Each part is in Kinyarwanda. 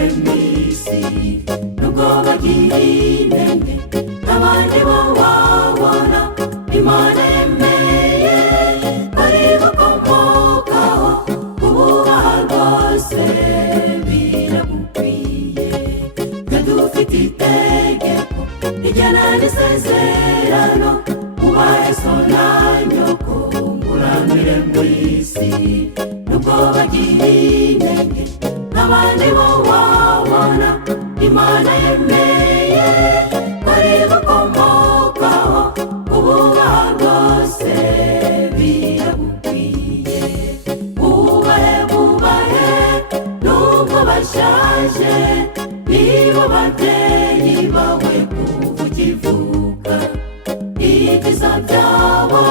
mw'isi nubwo bagira intege n'abandi bo wabona Imana yemeye bari bakomokaho ububaha rwose biragukwiye twe dufite itegeko rijyana n'isezerano ubahe so na nyoko muramire mw'isi nubwo bagira intege n'abandi bo wabona Imana yemeye bari bakomokaho ububaha rwose biragukwiye bubahe bubahe nubwo bashaje nibo babyeyi bawe kuva ukivuka ibyiza byabo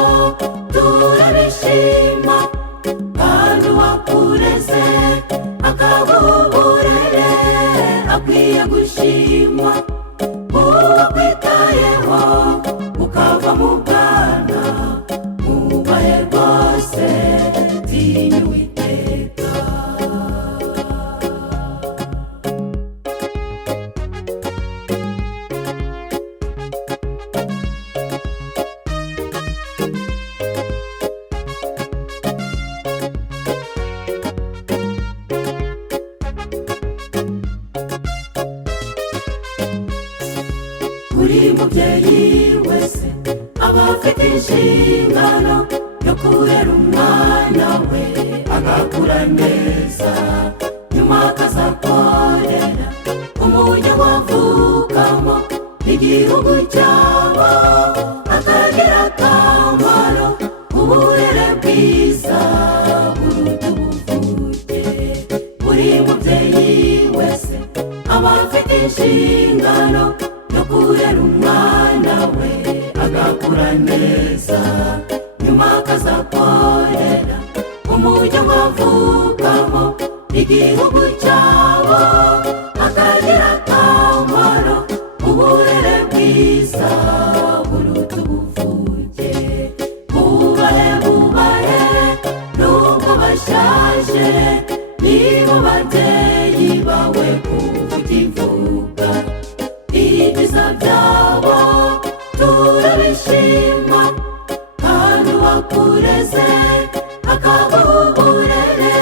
turabishima kandi uwakureze akaguha uburere akwiye gushimwa uwakwitayeho ukava mu bwana mubahe rwose tinya Uwiteka buri mubyeyi wese aba afite inshingano yo kurera umwana we agakura neza nyuma akazakorera umuryango avukamo igihugu cyabo akagira akamaro uburere bwiza buruta ubuvuke buri mubyeyi wese aba afite inshingano yo kurera umwana we agakura neza nyuma akazakorera umuryango avukamo igihugu cyabo akagira akamaro uburere bwiza buruta ubuvuke bubahe bubahe nubwo bashaje nibo babyeyi bawe kuva ukivuka ibyiza byabo turabishima kandi uwakureze akaguha uburere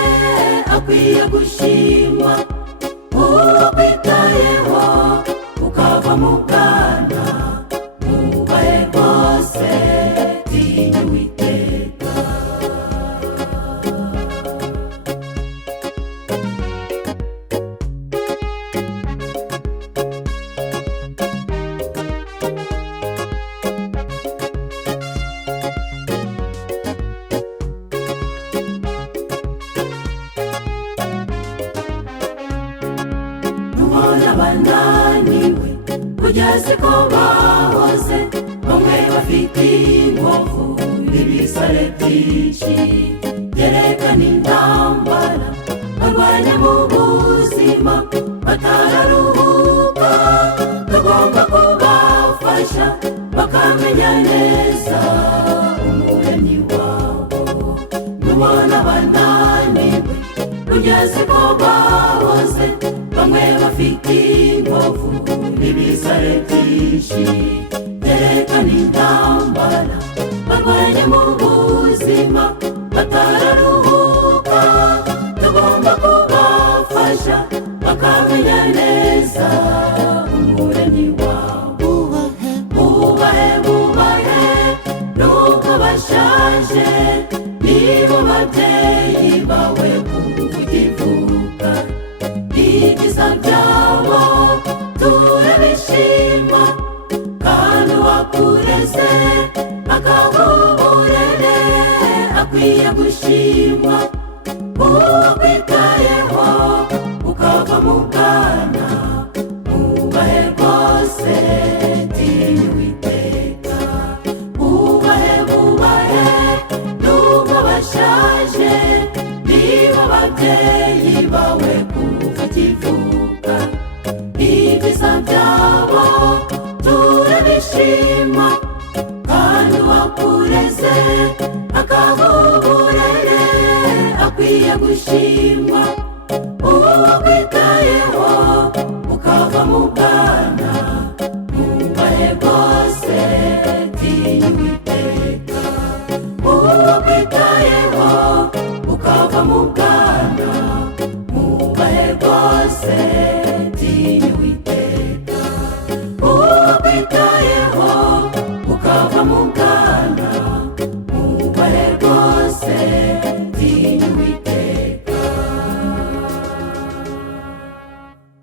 akwiye gushimwa uwakwitayeho ukava mu bwana mubahe rwose tinya Uwiteka nubona bananiwe kujya siko bahoze bamwe bafite inkovu n'ibisare byinshi byerekana intambara barwanya mu buzima batararuhuka tugomba kubafasha bakamenya neza umuremyi wabo nubona bananiwe kujya siko bahoze bamwe bafite inkovu n'ibisare byinshi byerekana intambara barwanya mu buzima batararuhuka tugomba kubafasha bakamenya neza umuremyi wabo bubahe bubahe nubwo bashaje nibo babyeyi bawe kuva ukivuka ibyiza byabo turabishima kandi uwakureze akaguha uburere akwiye gushimwa uwakwitayeho ukava mu bwana mubahe rwose tinya Uwiteka bubahe bubahe nubwo bashaje nibo babyeyi bawe kuva ukivuka ibyiza byabo turabishima kandi uwakureze akaguha uburere akwiye gushimwa uwo wakwitayeho ukava mu bwana